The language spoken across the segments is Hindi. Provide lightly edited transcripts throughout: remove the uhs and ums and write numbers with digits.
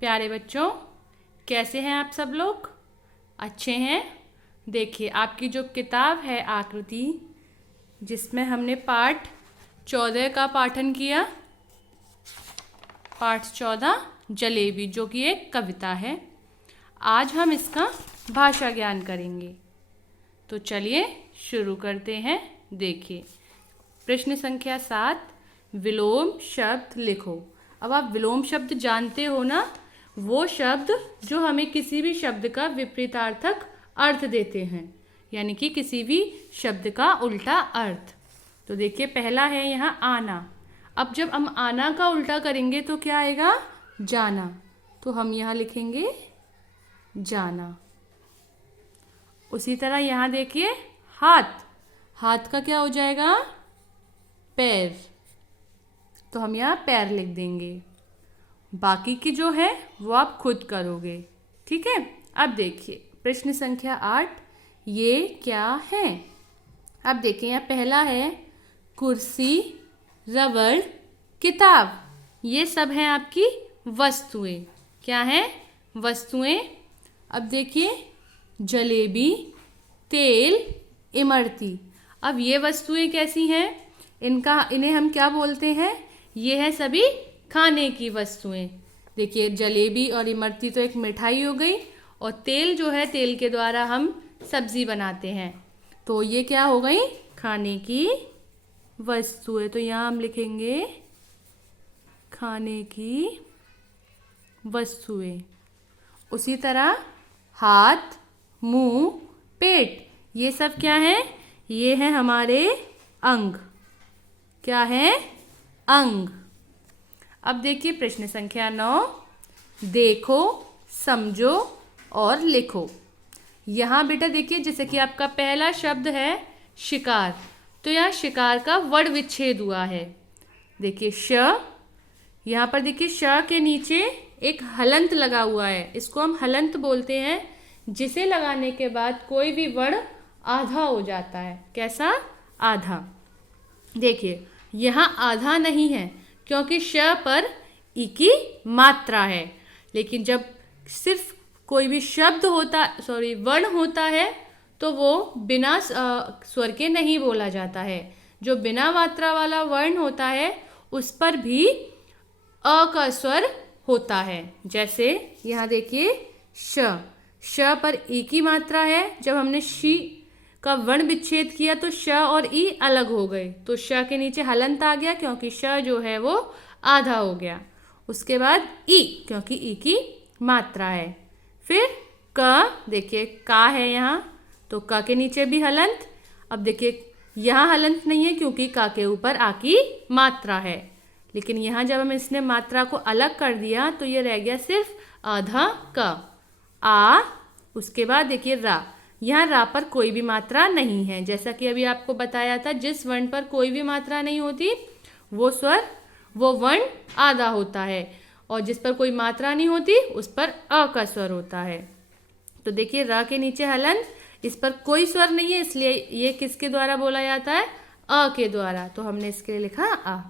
प्यारे बच्चों, कैसे हैं आप सब लोग? अच्छे हैं। देखिए, आपकी जो किताब है आकृति, जिसमें हमने पाठ 14 का पाठन किया, पाठ 14 जलेबी, जो कि एक कविता है। आज हम इसका भाषा ज्ञान करेंगे। तो चलिए शुरू करते हैं। देखिए, प्रश्न संख्या 7, विलोम शब्द लिखो। अब आप विलोम शब्द जानते हो ना, वो शब्द जो हमें किसी भी शब्द का विपरीतार्थक अर्थ देते हैं, यानी कि किसी भी शब्द का उल्टा अर्थ। तो देखिए, पहला है यहाँ आना। अब जब हम आना का उल्टा करेंगे तो क्या आएगा? जाना। तो हम यहाँ लिखेंगे जाना। उसी तरह यहाँ देखिए हाथ, हाथ का क्या हो जाएगा? पैर। तो हम यहाँ पैर लिख देंगे। बाकी की जो है वो आप खुद करोगे, ठीक है। अब देखिए प्रश्न संख्या 8, ये क्या है? अब देखिए यहाँ पहला है कुर्सी, रबड़, किताब। ये सब हैं आपकी वस्तुएं। क्या हैं? वस्तुएं। अब देखिए जलेबी, तेल, इमरती। अब ये वस्तुएं कैसी हैं? इन्हें हम क्या बोलते हैं? ये है सभी खाने की वस्तुएं। देखिए जलेबी और इमरती तो एक मिठाई हो गई, और तेल जो है, तेल के द्वारा हम सब्जी बनाते हैं। तो ये क्या हो गई? खाने की वस्तुएं। तो यहाँ हम लिखेंगे खाने की वस्तुएं। उसी तरह हाथ, मुंह, पेट, ये सब क्या है? ये है हमारे अंग। क्या है? अंग। अब देखिए प्रश्न संख्या 9, देखो, समझो और लिखो। यहाँ बेटा देखिए, जैसे कि आपका पहला शब्द है शिकार, तो यहाँ शिकार का वर्ण विच्छेद हुआ है। देखिए श, यहाँ पर देखिए श के नीचे एक हलंत लगा हुआ है। इसको हम हलंत बोलते हैं, जिसे लगाने के बाद कोई भी वर्ण आधा हो जाता है। कैसा? आधा। देखिए यहाँ आधा नहीं है, क्योंकि श पर ई की मात्रा है। लेकिन जब सिर्फ कोई भी शब्द होता, वर्ण होता है, तो वो बिना स्वर के नहीं बोला जाता है। जो बिना मात्रा वाला वर्ण होता है, उस पर भी अ का स्वर होता है। जैसे यहाँ देखिए श, श पर ई की मात्रा है। जब हमने शी का वर्ण विच्छेद किया तो श और ई अलग हो गए, तो श के नीचे हलंत आ गया, क्योंकि श जो है वो आधा हो गया। उसके बाद ई, क्योंकि ई की मात्रा है। फिर क, देखिए का है यहाँ, तो क के नीचे भी हलंत। अब देखिए यहाँ हलंत नहीं है, क्योंकि का के ऊपर आ की मात्रा है। लेकिन यहाँ जब हम इसने मात्रा को अलग कर दिया, तो ये रह गया सिर्फ आधा क। आ, उसके बाद देखिए रा। यहाँ रा पर कोई भी मात्रा नहीं है। जैसा कि अभी आपको बताया था, जिस वर्ण पर कोई भी मात्रा नहीं होती, वो वर्ण आधा होता है, और जिस पर कोई मात्रा नहीं होती, उस पर अ का स्वर होता है। तो देखिए रा के नीचे हलंत, इस पर कोई स्वर नहीं है, इसलिए ये किसके द्वारा बोला जाता है? अ के द्वारा। तो हमने इसके लिए लिखा आ।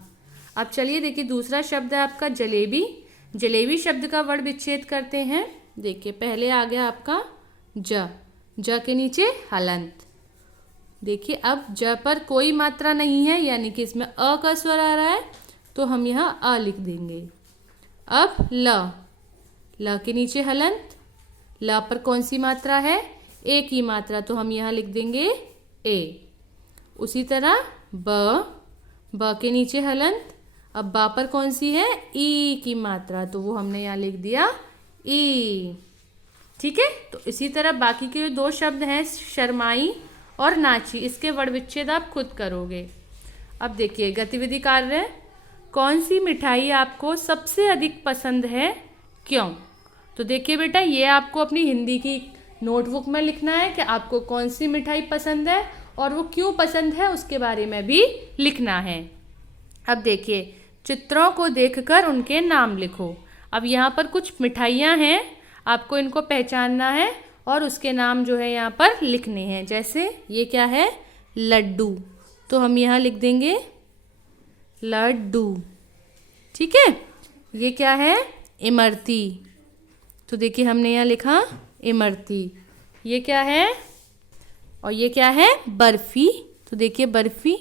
अब चलिए देखिए दूसरा शब्द है आपका जलेबी। जलेबी शब्द का वर्ण विच्छेद करते हैं। देखिए पहले आ गया आपका ज, ज के नीचे हलंत। देखिए अब ज पर कोई मात्रा नहीं है, यानी कि इसमें अ का स्वर आ रहा है, तो हम यहाँ अ लिख देंगे। अब ल, ल के नीचे हलंत। ल पर कौन सी मात्रा है? ए की मात्रा, तो हम यहाँ लिख देंगे ए। उसी तरह ब, ब के नीचे हलंत। अब बा पर कौन सी है? ई की मात्रा, तो वो हमने यहाँ लिख दिया ई। ठीक है। तो इसी तरह बाकी के जो दो शब्द हैं शर्माई और नाची, इसके वर्ण विच्छेद आप खुद करोगे। अब देखिए गतिविधि कार्य, कौन सी मिठाई आपको सबसे अधिक पसंद है, क्यों? तो देखिए बेटा, ये आपको अपनी हिंदी की नोटबुक में लिखना है कि आपको कौन सी मिठाई पसंद है और वो क्यों पसंद है, उसके बारे में भी लिखना है। अब देखिए चित्रों को देखकर उनके नाम लिखो। अब यहाँ पर कुछ मिठाइयाँ हैं, आपको इनको पहचानना है और उसके नाम जो है यहाँ पर लिखने हैं। जैसे ये क्या है? लड्डू, तो हम यहाँ लिख देंगे लड्डू। ठीक है। ये क्या है? इमरती, तो देखिए हमने यहाँ लिखा इमरती, ये क्या है, और ये क्या है, बर्फी। तो देखिए बर्फी,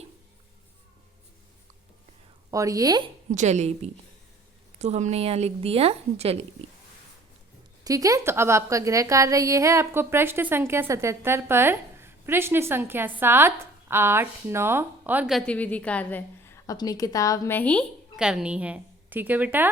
और ये जलेबी, तो हमने यहाँ लिख दिया जलेबी। ठीक है, तो अब आपका गृह कार्य ये है, आपको प्रश्न संख्या 77 पर प्रश्न संख्या 7, 8, 9 और गतिविधि कार्य अपनी किताब में ही करनी है। ठीक है बेटा।